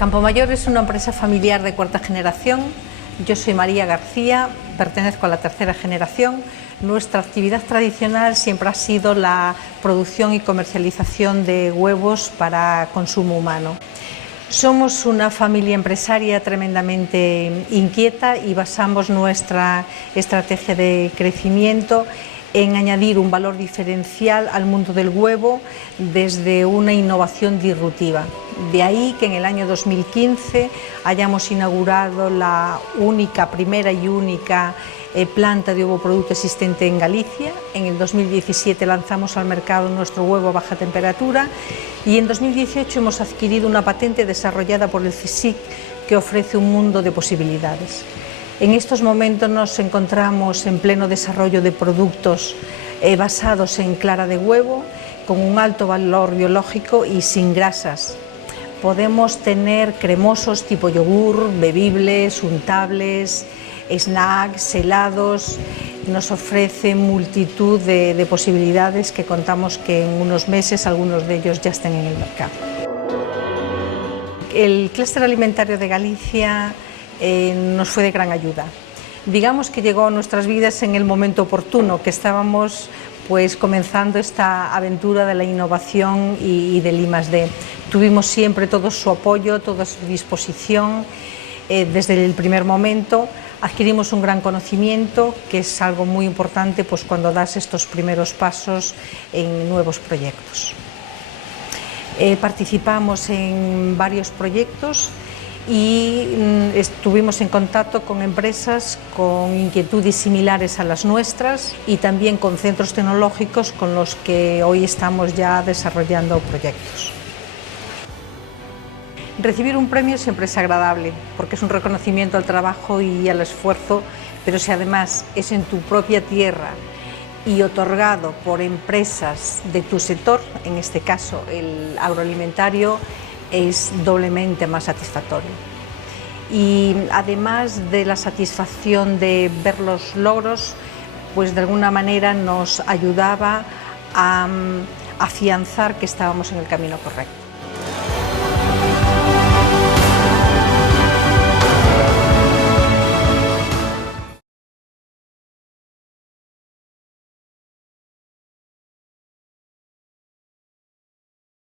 Campomayor es una empresa familiar de cuarta generación. Yo soy María García, pertenezco a la tercera generación. Nuestra actividad tradicional siempre ha sido la producción y comercialización de huevos para consumo humano. Somos una familia empresaria tremendamente inquieta y basamos nuestra estrategia de crecimiento en añadir un valor diferencial al mundo del huevo desde una innovación disruptiva. De ahí que en el año 2015 hayamos inaugurado la primera y única planta de ovoproducto existente en Galicia. En el 2017 lanzamos al mercado nuestro huevo a baja temperatura y en 2018 hemos adquirido una patente desarrollada por el CSIC que ofrece un mundo de posibilidades. En estos momentos nos encontramos en pleno desarrollo de productos basados en clara de huevo, con un alto valor biológico y sin grasas. Podemos tener cremosos tipo yogur, bebibles, untables, snacks, helados. Nos ofrece multitud de posibilidades que contamos que en unos meses algunos de ellos ya estén en el mercado. El clúster alimentario de Galicia nos fue de gran ayuda. Digamos que llegó a nuestras vidas en el momento oportuno, que estábamos comenzando esta aventura de la innovación y del I+D. Tuvimos siempre todo su apoyo, toda su disposición. Desde el primer momento adquirimos un gran conocimiento, que es algo muy importante cuando das estos primeros pasos en nuevos proyectos. Participamos en varios proyectos y estuvimos en contacto con empresas con inquietudes similares a las nuestras y también con centros tecnológicos con los que hoy estamos ya desarrollando proyectos. Recibir un premio siempre es agradable porque es un reconocimiento al trabajo y al esfuerzo, pero si además es en tu propia tierra y otorgado por empresas de tu sector, en este caso el agroalimentario, es doblemente más satisfactorio. Y además de la satisfacción de ver los logros, de alguna manera nos ayudaba a afianzar que estábamos en el camino correcto.